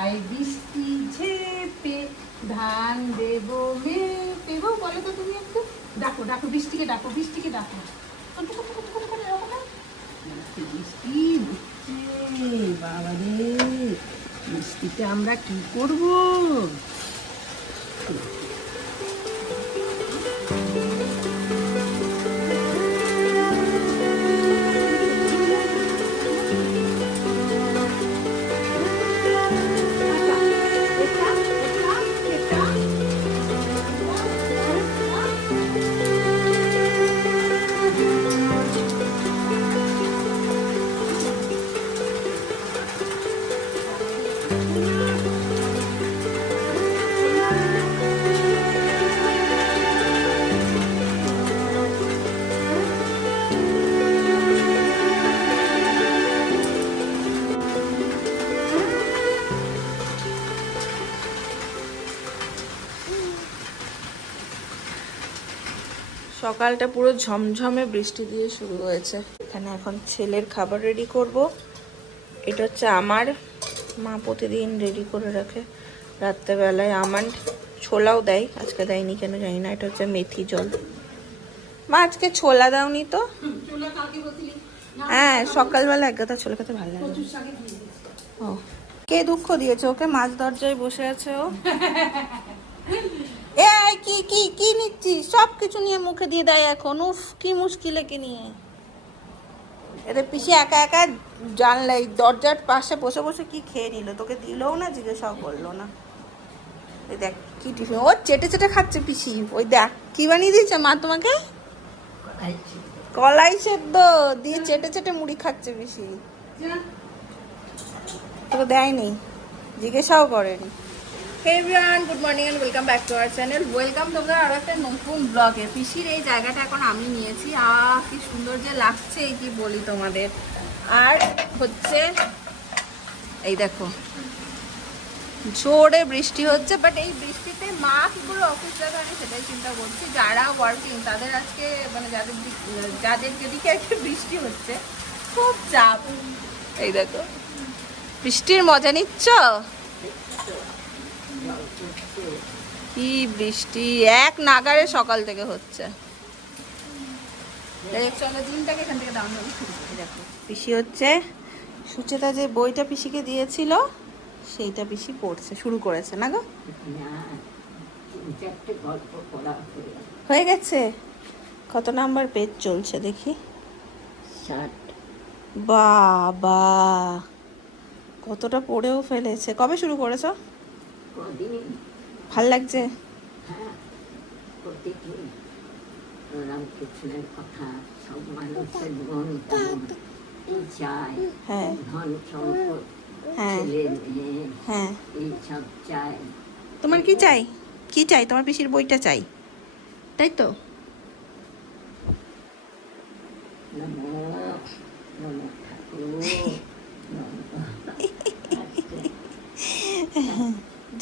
আয় বৃষ্টি ঝেপে ধান দেবো মেপে। গো বলো তো তুমি একটু ডাকো ডাকো বৃষ্টিকে ডাকো বৃষ্টিকে ডাকো। বৃষ্টি হচ্ছে বাবা রে, বৃষ্টিতে আমরা কি করবো? সকালটা পুরো ঝমঝমে বৃষ্টি দিয়ে শুরু হয়েছে। এখানে এখন ছেলের খাবার রেডি করব। এটা হচ্ছে আমার মা প্রতিদিন রেডি করে রাখে রাত্রেবেলায়। আমন্ড ছোলাও দেয়, আজকে দেয়নি কেন জানি না। এটা হচ্ছে মেথি জল। মা আজকে ছোলা দাওনি তো? হ্যাঁ সকালবেলা এক গাদা ছোলা খেতে ভালো লাগে। ও কে দুঃখ দিয়েছে ওকে? মাঝ দরজায় বসে আছে ও। এই কি কি কি নিচ্ছিস? সব কিছু নিয়ে মুখে দিয়ে দেয় এখন। উফ কি মুশকিলে কি নিয়ে। এদের পিসি একা একা জানলে দরজার পাশে বসে বসে কি খেয়ে নিল, তোকে দিলও না, জিজ্ঞাসাও করলো না। এই দেখ কি টিফিন ও চেটে চেটে খাচ্ছে পিসি। ওই দেখ কি বানিয়ে দিয়েছে মা তোমাকে, কলাই সেদ্ধ দিয়ে চেটে চেটে মুড়ি খাচ্ছে পিসি। তোকে দেয়নি, জিজ্ঞাসাও করেনি। Hey everyone, good morning and welcome back to our channel. Welcome তোমাদের আরো একটা নতুন ব্লগে। পিসির এই জায়গাটা এখন আমি নিয়েছি। কি সুন্দর যে লাগছে এই কি বলি তোমাদের। আর হচ্ছে এই দেখো জোরে বৃষ্টি হচ্ছে, বাট এই বৃষ্টিতে মা কি করে অফিস যাবে আমি সেটাই চিন্তা করছি। যারা ওয়ার্কিং তাদের আজকে মানে যাদের যেদিকে আর কি বৃষ্টি হচ্ছে খুব চাপ। এই দেখো বৃষ্টির মজা নিচ্ছ? কি বৃষ্টি এক নাগারে সকাল থেকে হচ্ছে। পিসি হচ্ছে সুচেতা যে বইটা পিসিকে দিয়েছিল সেইটা পিসি পড়ছে, শুরু করেছে না গো? হয়ে গেছে? কত নাম্বার পেজ চলছে দেখি? 60। বাবা কতটা পড়েও ফেলেছে। কবে শুরু করেছো? ভাল লাগছে? তোমার কি চাই? কি চাই? তোমার পিসির বইটা চাই, তাই তো?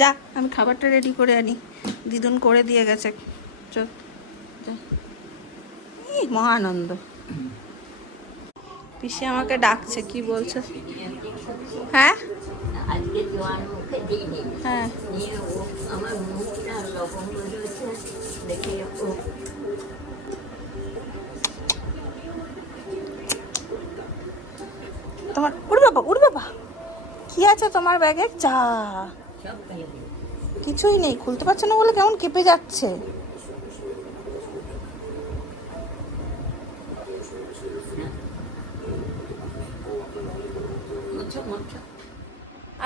যা আমি খাবারটা রেডি করে আনি, দিদুন করে দিয়ে গেছে। চল মহা আনন্দ। পিসি আমাকে ডাকছে, কি বলছো? হ্যাঁ হ্যাঁ তোমার উড় বাবা কি আছে তোমার ব্যাগে? চা কিছুই নেই, খুলতে পারছে না বলে কেমন কেঁপে যাচ্ছে।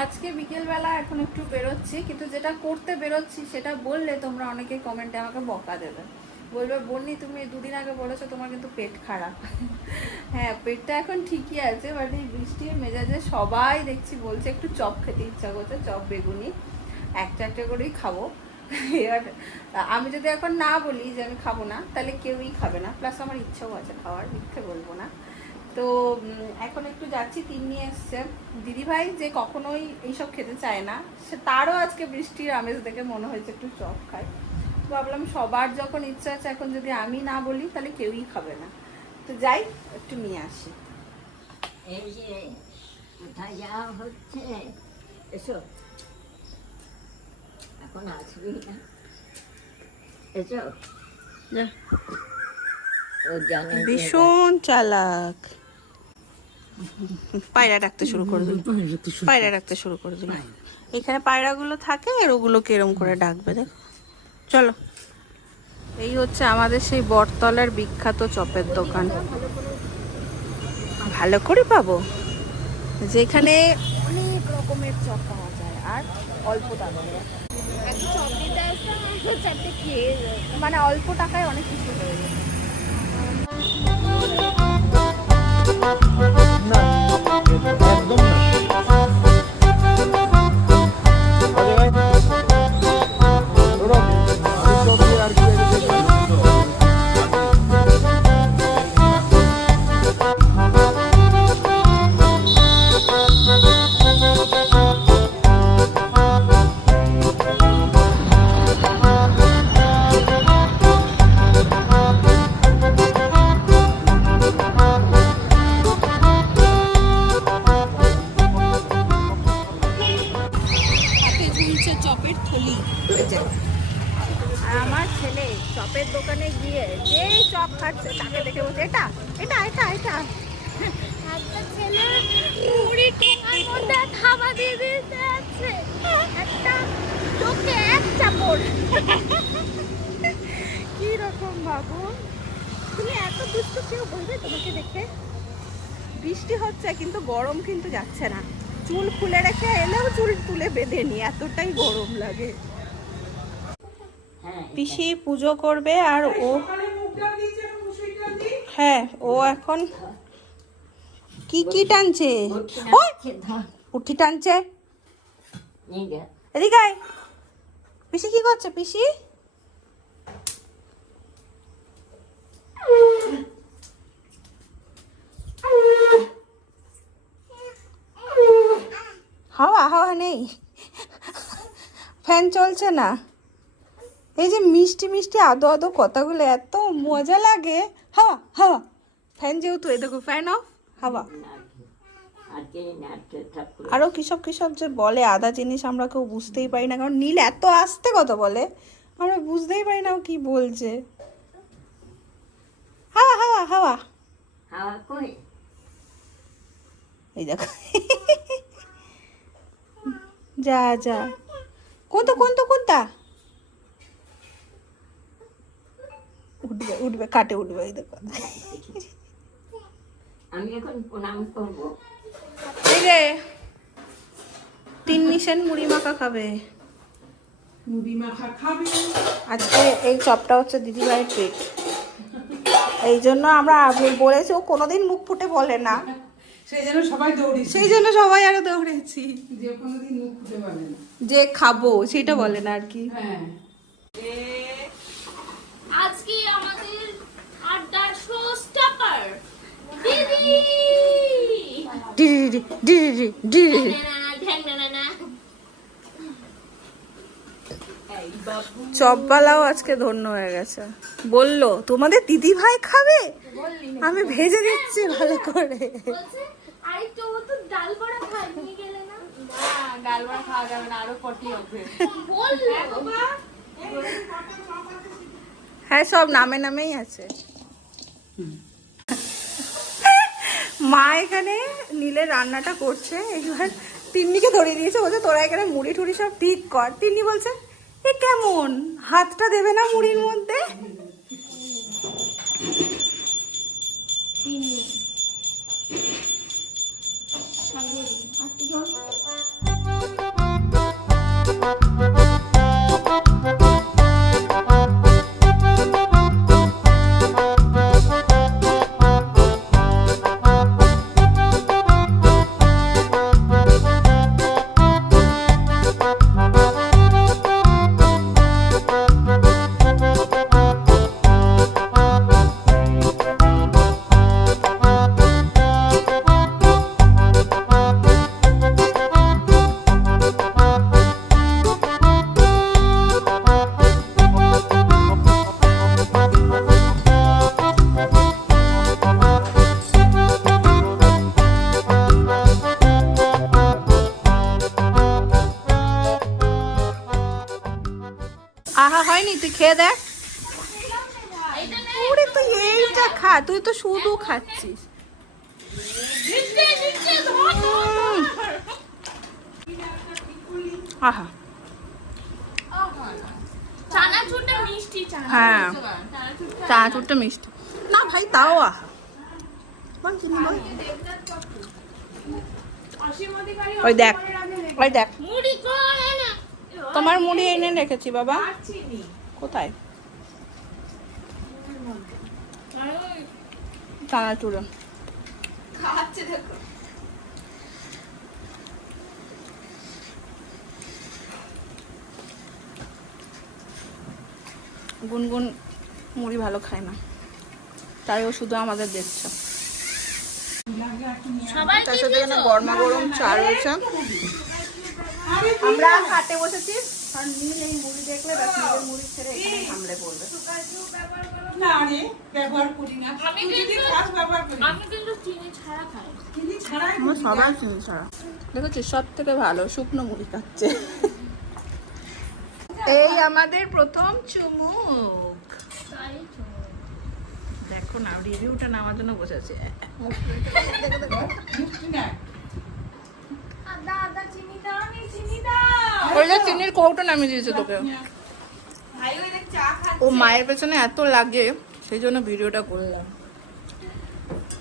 আজকে বিকেলবেলা এখন একটু বেরোচ্ছি, কিন্তু যেটা করতে বেরোচ্ছি সেটা বললে তোমরা অনেকে কমেন্টে আমাকে বকা দেবে, বলবে বন্নি তুমি দুদিন আগে বলেছো তোমার কিন্তু পেট খারাপ। হ্যাঁ পেটটা এখন ঠিকই আছে, বাট এই বৃষ্টির মেজাজে সবাই দেখছি বলছে একটু চপ খেতে ইচ্ছা করছে, চপ বেগুনি একটা করেই খাবো। এবার আমি যদি এখন না বলি যে আমি খাবো না তাহলে কেউই খাবে না, প্লাস আমার ইচ্ছাও আছে খাওয়ার, মিথ্যে বলবো না। তো এখন একটু যাচ্ছি, তিন নিয়ে এসছে দিদিভাই যে কখনোই এইসব খেতে চায় না, সে তারও আজকে বৃষ্টির আমেজ দেখে মনে হয়েছে একটু চপ খাই। তো ভাবলাম সবার যখন ইচ্ছা আছে এখন যদি আমি না বলি তাহলে কেউই খাবে না, তো যাই একটু নিয়ে আসি। এই যে কোথায় যাওয়া হচ্ছে এসো, এখন আসবি না, এসো। যা। ও জানে ভীষণ চালাক। পায়রা ডাকতে শুরু করে দিল, পায়রা ডাকতে শুরু করে দিল। এখানে পায়রাগুলো থাকে আর ওগুলোকে এরম করে ডাকবে, দেখো। চলো, এই হচ্ছে আমাদের সেই বটতলার বিখ্যাত চপের দোকান। ভালো করে পাবো, যেখানে অনেক রকমের চপ পাওয়া যায় আর অল্প দামে। একটু চপ দিতে আসতাম, চারটে খেয়ে মানে অল্প টাকায় অনেক কিছু হয়ে যায়। না, একদম না। আরে ভাই, ধরো, আরে চপ দিয়ে আর কি আছে দেখি। চপের থলি। আর আমার ছেলে চপের দোকানে গিয়ে যে চপ খাচ্ছে তাকে দেখে বলছে এটা এটা এটা এটা। একটা ছেলে মুড়ি ঠোঙার মধ্যে থাবা দিয়ে দিতে আছে, একটা চোখে এক চাপড়। কি রকম বাবু, তুমি এত দুষ্টু কেউ বলবে তোমাকে দেখে? বৃষ্টি হচ্ছে কিন্তু গরম কিন্তু যাচ্ছে না। চুল খুলে রেখে এলেও চুল তুলে বেঁধে নি, এতটাই গরম লাগে। পিসি পুজো করবে আর ও, হ্যাঁ ও এখন কি কি টানছে, উঠি টানছে। এদিকে আয়। পিসি কি করছে? পিসি হাওয়া হাওয়া নেই, ফ্যান চলছে না। এই যে মিষ্টি মিষ্টি আদো আদো কথাগুলো এত মজা লাগে। হাওয়া হাওয়া, ফ্যান যেহেতু, এই দেখো ফ্যান অফ, হাওয়া। আরো কিসব কিসব যে বলে, আধা জিনিস আমরা কেউ বুঝতেই পারি না, কারণ নীল এত আস্তে কথা বলে আমরা বুঝতেই পারি না ও কি বলছে। হাওয়া হাওয়া হাওয়া হাওয়া কই? এই দেখো, যা যা, কোনটা কোনটা কোনটা উঠবে উঠবে, কাটে উঠবে। এই দেখো, আমি এখন প্রণাম করবো। এই রে তিন্নি সেন মুড়ি মাখা খাবে। মুড়ি মাখা খাবি? আজকে এই চপটা হচ্ছে দিদিভাইয়ের পেট, এই জন্য আমরা বলেছি, ও কোনোদিন মুখ ফুটে বলে না, সেই জন্য সবাই দৌড়েছি, সেই জন্য সবাই আরো দৌড়েছি। যে কোনোদিন মুখ ফুটে বলে না, যে খাবো সেটা বলে না আর কি। হ্যাঁ। আজকে আমাদের আড্ডার শো স্টপার দিদি ডিডি ডিডি ডিডি। চপবালাও আজকে ধন্য হয়ে গেছে, বললো তোমাদের দিদি ভাই খাবে, আমি ভেজে দিচ্ছি ভালো করে। বলছে আরেকটু তো ডাল বড়া খাই নিয়ে গেলে না? ডাল বড়া খাওয়া যাবে না, আরো পটি হবে। বললো হ্যাঁ সব নামে নামেই আছে। মা এখানে নীলের রান্নাটা করছে, এবার তিন্নিকে ধরিয়ে দিয়েছে, বলছে তোরা এখানে মুড়ি টুড়ি সব ঠিক কর। তিন্নি বলছে এ কেমন, হাতটা দেবে না মুড়ির মধ্যে? হয়নি, তুই খেয়ে দেখ। ওরে তুই এইটা খা, তুই তো শুধু খাচ্ছিস। আহা চানাচুরটা মিষ্টি হ্যাঁ, চানাচুরটা মিষ্টি না ভাই, তাও আহা। বল চিনি বল। ওই দেখ, ওই দেখ, মুড়ি কই না তোমার মুড়ি এনে রেখেছি বাবা। কোথায়? চানাচুর খাচ্ছে দেখো। গুনগুন মুড়ি ভালো খায় না, তাই ও শুধু আমাদের দেখছো। সবাই তার সাথে এখানে গরমা গরম চা রয়েছে। আমরা খাটে বসেছি, আর নীল এই মুড়ি দেখলে ব্যাস নীলের মুড়ি ছেড়ে এখানে হামলে পড়বে। না রে, ব্যবহার করি না। তুই যদি খাস ব্যবহার করি। আমি কিন্তু চিনি ছাড়া খাই। চিনি ছাড়াই আমার সবাই চিনি ছাড়া। দেখেছিস, সব থেকে ভালো শুকনো মুড়ি খাচ্ছে। এই আমাদের প্রথম চুমুক। তাই তো। দেখো না, রিভিউটা নেওয়ার জন্য বসেছে। মিষ্টি না। আদা আদা চিনি দাও, নি চিনি দাও। ওই যে চিনির কৌটো নামিয়ে দিয়েছে তোকে। ভাই ওই দেখ চা খা। ও মায়ের পেছনে এত লাগে, সেই জন্য ভিডিওটা করলাম।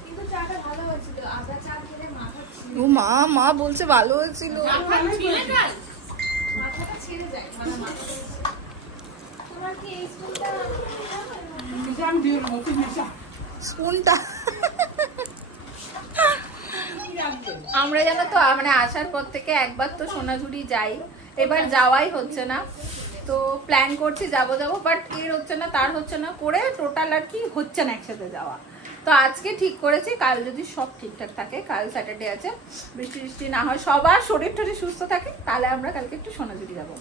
কিন্তু চাটা ভালো হয়েছিল। আদা চা খেলে মাথা ও মা, মা বলছে ভালো হয়েছিল। ছিঁড়ে যায়। মাথাটা ছিঁড়ে যায়। মানে মাথাটা তোমার কি এই স্কুলটা জাম দিয়ে দেবো, তুই মেশা। স্পুনটা কি রাখবে? আমরা জানো তো মানে আসার পর থেকে একবার তো সোনাঝুরি যাই, এবার যাওয়াই হচ্ছে না। তো প্ল্যান করছি যাবো যাবো, বাট এর হচ্ছে না তার হচ্ছে না করে টোটাল আর কি হচ্ছে না একসাথে যাওয়া। তো আজকে ঠিক করেছি, কাল যদি সব ঠিকঠাক থাকে, কাল স্যাটারডে আছে, বৃষ্টি বৃষ্টি না হয়, সবার শরীর টরীর সুস্থ থাকে, তাহলে আমরা কালকে একটু সোনাঝুরি যাবো।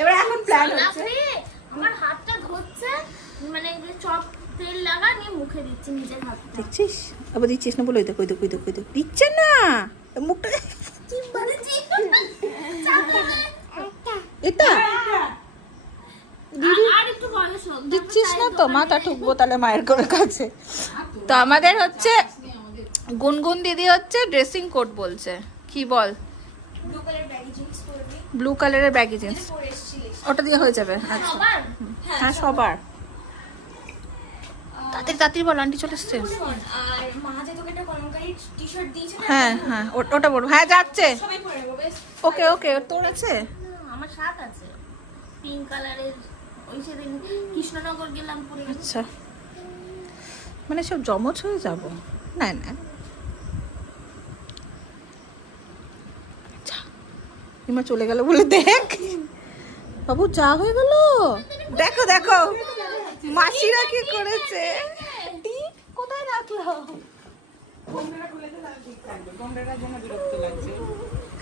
এবার এখন প্ল্যান হচ্ছে, আমার হাতটা ধরছে, মানে যে চপ তেল লাগা নিয়ে মুখে দিচ্ছি নিজের হাতে। দেখছিস আবার দিচ্ছিস না বলে, কই দে দিচ্ছে না মুখটা। এটা আর একটু বয়স হোক। দিচ্ছিস না তো, মাথা ঠুকবো তাহলে মায়ের করে কাছে। তো আমাদের হচ্ছে গুনগুন দিদি হচ্ছে ড্রেসিং কোড বলছে, কি বল? ব্লু কালার ব্যাগি জিন্স পরবি। ব্লু কালারের ব্যাগি জিন্স, পরে এসেছিলিস। ওটা দিয়ে হয়ে যাবে। আচ্ছা সবার? হ্যাঁ সবার। তাড়াতাড়ি বল, আন্টি চলে এসছে। শোন, আর মা যে তোকে একটা কলমকারী টি-শার্ট দিয়েছে না? হ্যাঁ হ্যাঁ, ওটা বলবো। হ্যাঁ যাচ্ছে। সবাই পরে নেবো, বেশ। ওকে ওকে, তোর আছে? আমার সাথ আছে পিঙ্ক কালারের। ওই সেদিন কৃষ্ণনগর গেলাম পরে। আচ্ছা, মানে সব জমজ হয়ে যাব? না না, ইমা চলে গেল বলে দেখ বাবু, যা হয়ে গেল। দেখো দেখো মাসিরা কি করেছে। টিপ কোথায় রাখলো? গন্ডাটা খুলে দে, তাহলে ঠিক থাকবে। গন্ডাটার জন্য বিরক্ত লাগছে।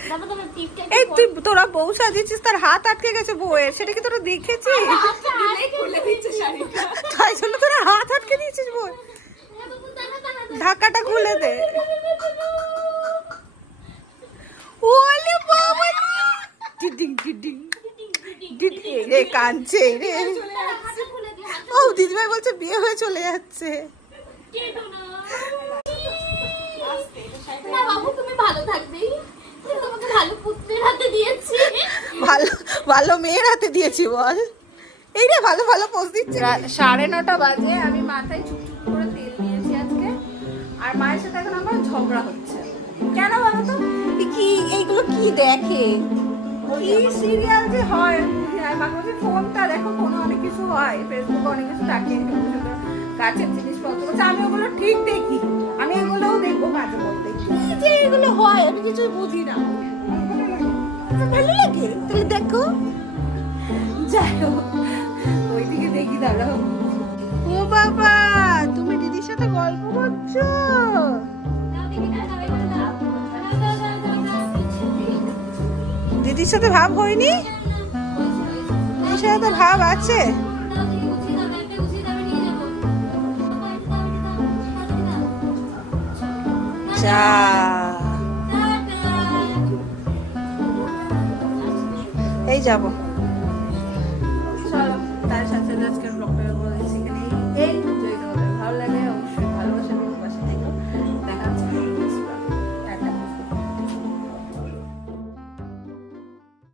তারপর তোমার টিপটা এই তুই তোরা বউ সাজিয়েছিস, তার হাত আটকে গেছে বউয়ের, সেটা কি তোরা দেখেছিস? খুলে দিচ্ছে শাড়িটা। তাই জন্য তোরা হাত আটকে দিয়েছিস বউ। ঢাকাটা খুলে দে। ওলে বাবা, ডিডিং ডিডিং ডিডিং রে, কাঁদছে রে। ও দিদিভাই বলছে বিয়ে হয়ে চলে যাচ্ছে। না বাবু, তুমি ভালো থাকবে। তোমাকে ভালো পুত্রের হাতে দিয়েছি। ভালো ভালো মেয়ের হাতে দিয়েছি বল। এই রে ভালো ভালো পোজ দিচ্ছে। 9:30 বাজে, আমি মাথায় চুপচুপ করে তেল নিয়েছি আজকে, আর মায়ের সাথে এখন আমার ঝগড়া হচ্ছে। কেন বলো তো? কি এইগুলো কি দেখে, কি সিরিয়াল যে হয়, মাঝে ফোনটা দেখো, ফোনে অনেক কিছু হয়, ফেসবুকে অনেক কিছু থাকে, গাছের জিনিসপত্র, আমি ওগুলো ঠিক দেখি, আমি এগুলোও দেখবো মাঝে মধ্যে। কি যে এগুলো হয় আমি কিছুই বুঝি না, ভালো লাগে। তাহলে দেখো, যাই হোক ওইদিকে দেখি। দাঁড়াও, ও বাবা, তুমি দিদির সাথে গল্প করছো? দিদির সাথে ভাব হয়নি? দিদির সাথে তো ভাব আছে। যা, এই যাবো।